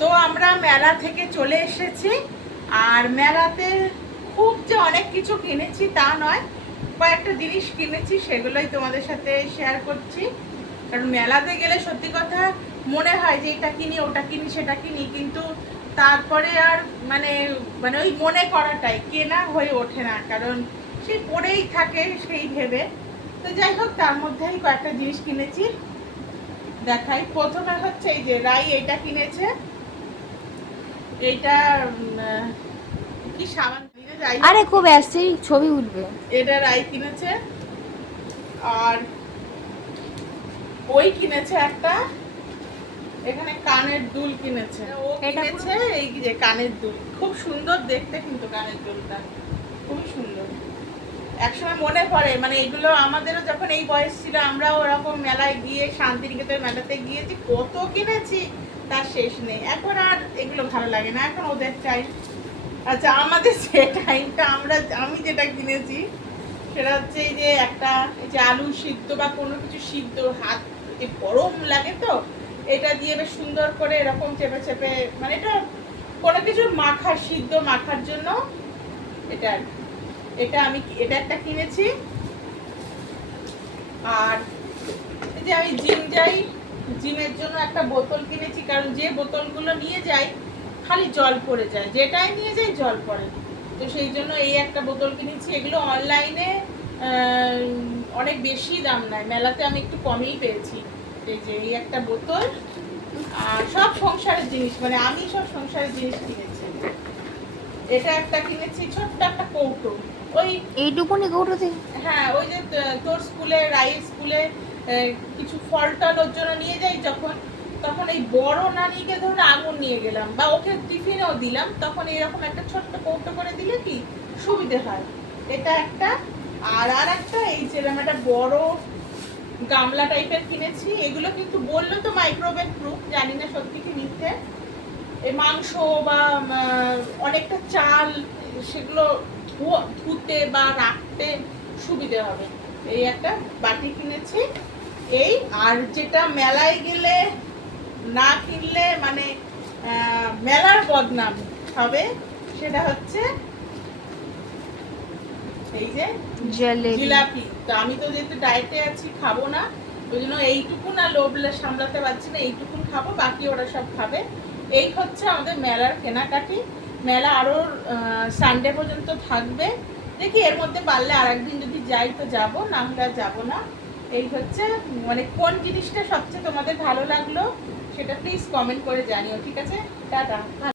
তো আমরা মেলা থেকে চলে এসেছি। আর মেলাতে খুব যে অনেক কিছু কিনেছি তা নয়, কয়েকটা জিনিস কিনেছি, সেগুলোই তোমাদের সাথে শেয়ার করছি। কারণ মেলাতে গেলে সত্যি কথা মনে হয় যে এটা কিনি, ওটা কিনি, সেটা কিনি, কিন্তু তারপরে আর মানে মানে ওই মনে করাটাই, কেনা হয়ে ওঠে না, কারণ সে পড়েই থাকে সেই ভেবে। তো যাই হোক, তার মধ্যেই কয়েকটা জিনিস কিনেছি। দেখাই। প্রথমে হচ্ছে এই যে রাই, এটা কিনেছে। এইটা কি সাবান? কিনে যাই হোক, আরে খুব আসছে ছবি উঠবে। এটা রাই কিনেছে। আর ওই কিনেছে একটা এখানে কানের দুল কিনেছে। ও এটা কিনেছে এই যে কানের দুল। খুব সুন্দর দেখতে কিন্তু কানের দুলটা। খুবই সুন্দর। একসময় মনে পড়ে মানে এগুলো আমাদেরও যখন এই বয়স ছিল, আমরাও ওরকম মেলায় গিয়ে শান্তিনিকেতন মেলাতে গিয়েছি কত কিনেছি, তার শেষ নেই এখন আর এগুলো ভালো লাগে না এখন ওদের টাইম আচ্ছা আমাদের যে টাইমটা আমরা, আমি যেটা কিনেছি, সেটা হচ্ছে এই যে একটা, এই যে আলু সিদ্ধ বা কোনো কিছু সিদ্ধ, হাত যে গরম লাগে তো, এটা দিয়ে বেশ সুন্দর করে এরকম চেপে চেপে মানে এটা কোনো কিছু মাখার, সিদ্ধ মাখার জন্য এটা আর কি। এটা আমি এটা একটা কিনেছি। আর এই যে আমি জিম যাই, জিমের জন্য একটা বোতল কিনেছি, কারণ যে বোতলগুলো নিয়ে যাই, খালি জল পড়ে যায়। যেটাই নিয়ে যাই, জল পড়ে তো সেই জন্য এই একটা বোতল কিনেছি। এগুলো অনলাইনে অনেক বেশি দাম নেয়। মেলাতে আমি একটু কমেই পেয়েছি। এই যে এই একটা বোতল, আর সব সংসারের জিনিস। মানে আমি সব সংসারের জিনিস কিনেছি। এটা একটা কিনেছি ছোট্ট একটা কৌটো। ওই এইটুকুনি কৌটোতে হ্যাঁ ওই যে তোর স্কুলে রাই স্কুলে কিছু ফল টল ওর জন্য নিয়ে যাই যখন। তখন এই বড় নানিকে ধরুন আঙুর নিয়ে গেলাম। বা ওকে টিফিনেও দিলাম। তখন এরকম একটা ছোট্ট কৌটো করে দিলে কি? সুবিধে হয়। এটা একটা আর আর একটা এই যেরকম একটা বড় গামলা টাইপের কিনেছি। এগুলো কিন্তু বলল তো মাইক্রোওয়েভ প্রুফ জানি না সত্যি কি মিথ্যে। এই মাংস বা অনেকটা চাল সেগুলো ধুতে বা রাখতে সুবিধে হবে। এই একটা বাটি কিনেছি। এই আর যেটা মেলায় গেলে না কিনলে মানে মেলার বদনাম হবে সেটা হচ্ছে এই যে জিলাপি। তো আমি তো যেহেতু ডায়েটে আছি খাব না। ওই জন্য এইটুকুন আর লোভলে সামলাতে পারছি না এইটুকুন খাব, বাকি ওরা সব খাবে। এই হচ্ছে আমাদের মেলার কেনাকাটি। মেলা আরও সানডে পর্যন্ত থাকবে। দেখি এর মধ্যে পারলে আর একদিন যদি যাই তো যাব, না হলে আর যাব না। এই হচ্ছে মানে কোন জিনিসটা সবচেয়ে তোমাদের ভালো লাগল, সেটা প্লিজ কমেন্ট করে জানিও, ঠিক আছে? টাটা।